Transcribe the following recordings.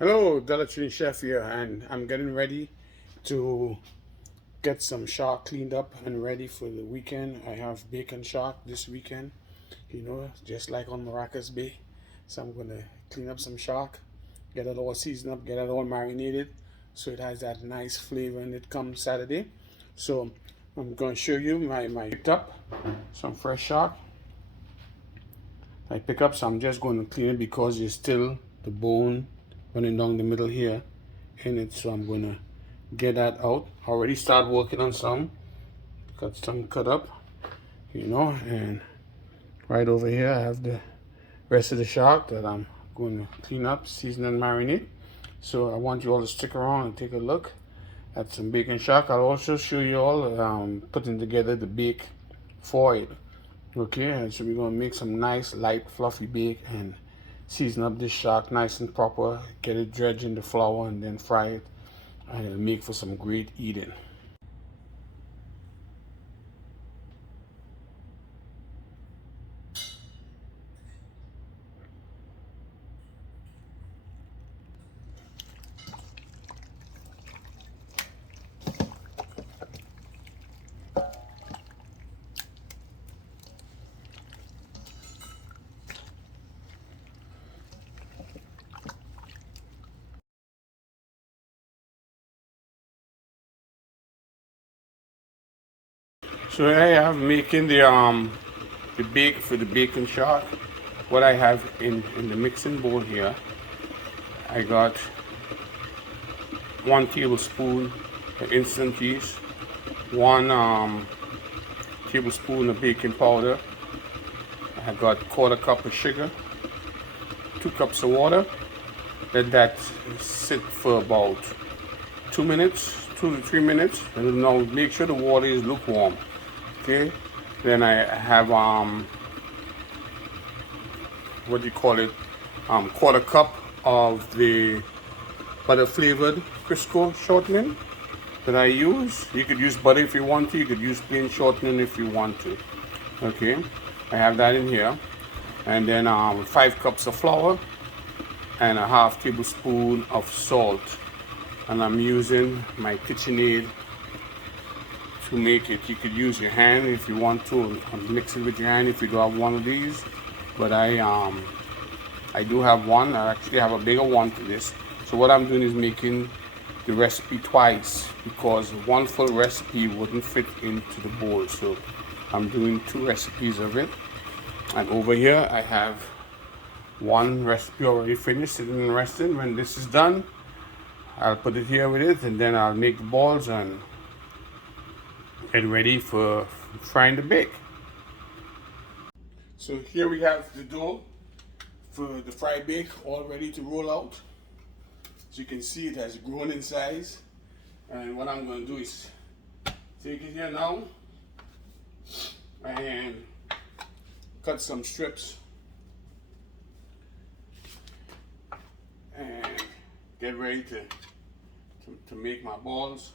Hello, Trini Chef here, and I'm getting ready to get some shark cleaned up and ready for the weekend. I have bacon shark this weekend, just like on Maracas Bay. So I'm gonna clean up some shark, get it all seasoned up, get it all marinated, so it has that nice flavor and it comes Saturday. So I'm gonna show you my picked up some fresh shark. I pick up, so I'm just going to clean it because there's still the bone running down the middle here in it. So I'm going to get that out. I already start working on some. Got some cut up, and right over here I have the rest of the shark that I'm going to clean up, season and marinate. So I want you all to stick around and take a look at some bacon shark. I'll also show you all putting together the bake for it. Okay, and so we're gonna make some nice light fluffy bake and season up this shark nice and proper, get it dredged in the flour and then fry it, and it'll make for some great eating. So I have making the bake for the bacon shark. What I have in the mixing bowl here, I got 1 tablespoon of instant yeast, 1 tablespoon of baking powder. I got 1/4 cup of sugar, 2 cups of water. Let that sit for about 2 minutes, 2 to 3 minutes. And now make sure the water is lukewarm. Okay. Then I have what do you call it? 1/4 cup of the butter flavored Crisco shortening that I use. You could use butter if you want to. You could use plain shortening if you want to. Okay. I have that in here. And then 5 cups of flour and a 1/2 tablespoon of salt. And I'm using my KitchenAid to make it. You could use your hand if you want to, mix it with your hand if you don't have one of these. But I do have one. I actually have a bigger one for this. So what I'm doing is making the recipe twice because one full recipe wouldn't fit into the bowl. So I'm doing 2 recipes of it. And over here I have one recipe already finished, sitting and resting. When this is done, I'll put it here with it, and then I'll make the balls and get ready for frying the bake. So here we have the dough for the fry bake all ready to roll out. As you can see, it has grown in size. And what I'm going to do is take it here now and cut some strips and get ready to make my balls.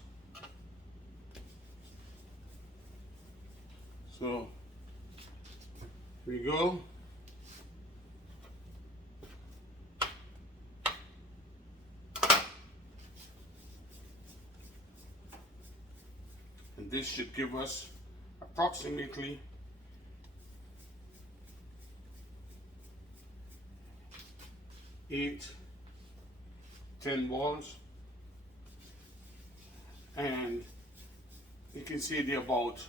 So here we go. And this should give us approximately 8, 10 balls. And you can see they're about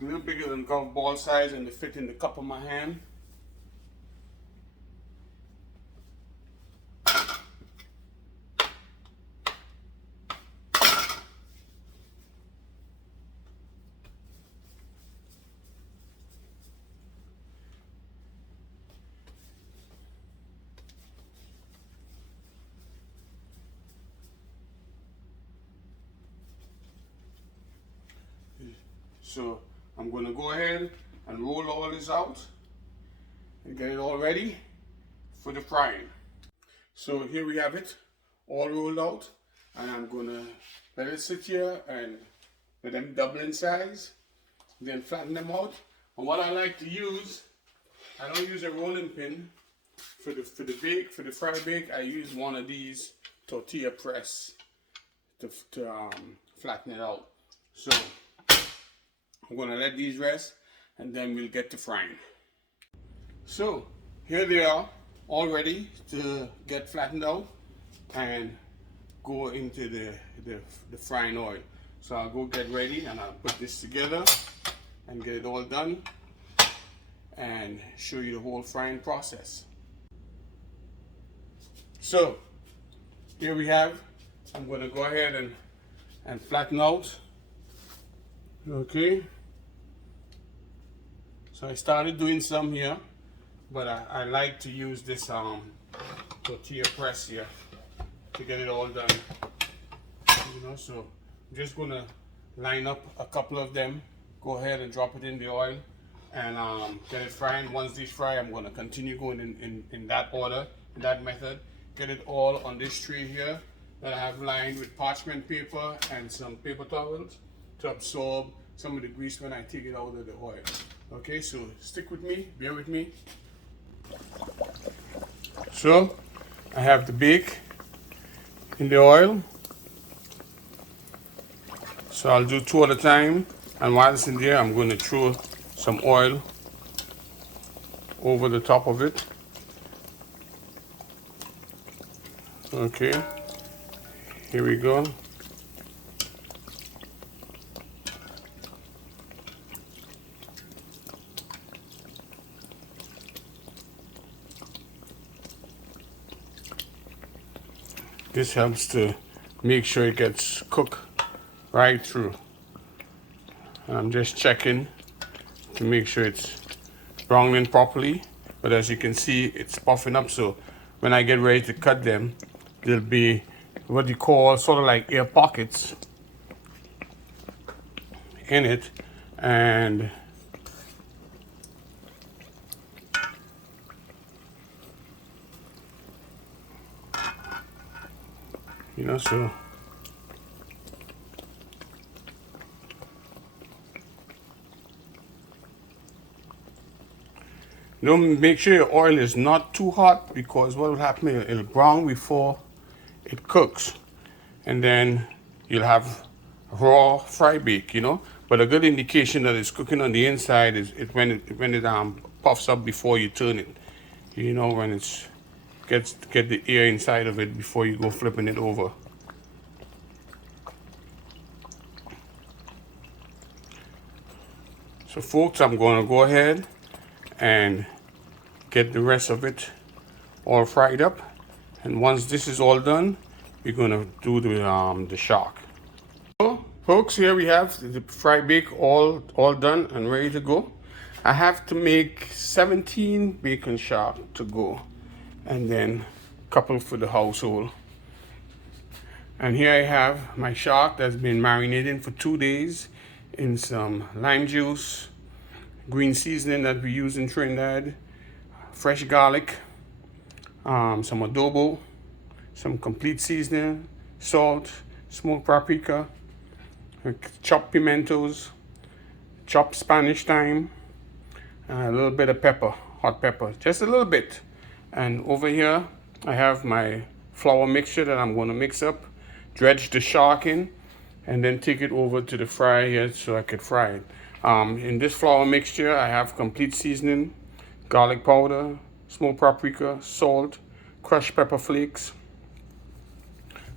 a little bigger than golf ball size, and they fit in the cup of my hand. So I'm going to go ahead and roll all this out and get it all ready for the frying. So here we have it all rolled out, and I'm going to let it sit here and let them double in size, then flatten them out. And what I like to use, I don't use a rolling pin For the fry bake, I use one of these tortilla press to flatten it out. So I'm gonna let these rest, and then we'll get to frying. So here they are, all ready to get flattened out and go into the frying oil. So I'll go get ready and I'll put this together and get it all done and show you the whole frying process. So here we have, I'm going to go ahead and flatten out. Okay, so I started doing some here, but I like to use this tortilla press here to get it all done. You know, so I'm just going to line up a couple of them, go ahead and drop it in the oil and get it frying. Once these fry, I'm going to continue going in that order, in that method. Get it all on this tray here that I have lined with parchment paper and some paper towels to absorb some of the grease when I take it out of the oil. Okay, so stick with me, bear with me. So I have the bake in the oil. So I'll do 2 at a time, and while it's in there, I'm going to throw some oil over the top of it. Okay, here we go. This helps to make sure it gets cooked right through. And I'm just checking to make sure it's browning properly. But as you can see, it's puffing up, so when I get ready to cut them, there'll be what you call sort of like air pockets in it, and you know, so don't make sure your oil is not too hot, because what will happen, it'll brown before it cooks, and then you'll have raw fry bake, you know. But a good indication that it's cooking on the inside is when it puffs up before you turn it. You know, when it's get the air inside of it before you go flipping it over. So folks, I'm going to go ahead and get the rest of it all fried up, and once this is all done, we're going to do the shark. So folks, here we have the fry bake all done and ready to go. I have to make 17 bacon shark to go, and then a couple for the household. And here I have my shark that's been marinating for 2 days in some lime juice, green seasoning that we use in Trinidad, fresh garlic, some adobo, some complete seasoning, salt, smoked paprika, chopped pimentos, chopped Spanish thyme, and a little bit of pepper, hot pepper, just a little bit. And over here I have my flour mixture that I'm going to mix up, dredge the shark in, and then take it over to the fryer here so I could fry it. In this flour mixture I have complete seasoning, garlic powder, smoked paprika, salt, crushed pepper flakes.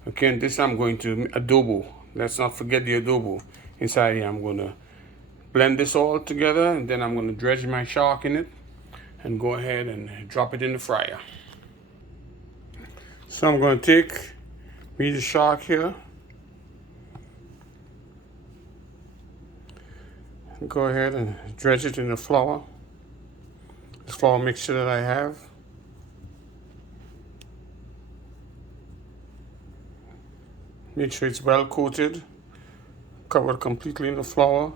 Okay, and this I'm going to adobo. Let's not forget the adobo inside here. I'm going to blend this all together, and then I'm going to dredge my shark in it and go ahead and drop it in the fryer. So I'm going to take the shark here, go ahead and dredge it in the flour, this flour mixture that I have. Make sure it's well coated, covered completely in the flour.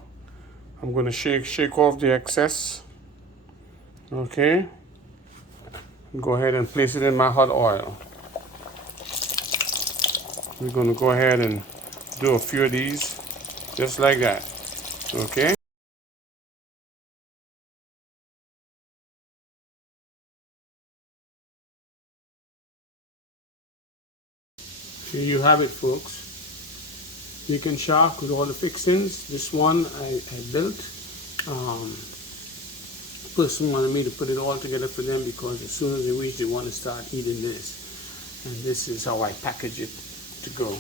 I'm going to shake off the excess. Okay, go ahead and place it in my hot oil. We're going to go ahead and do a few of these just like that. Okay. Here you have it, folks. Bacon shark with all the fixings. This one I built. Person wanted me to put it all together for them because as soon as they reach, they want to start eating this. And this is how I package it to go.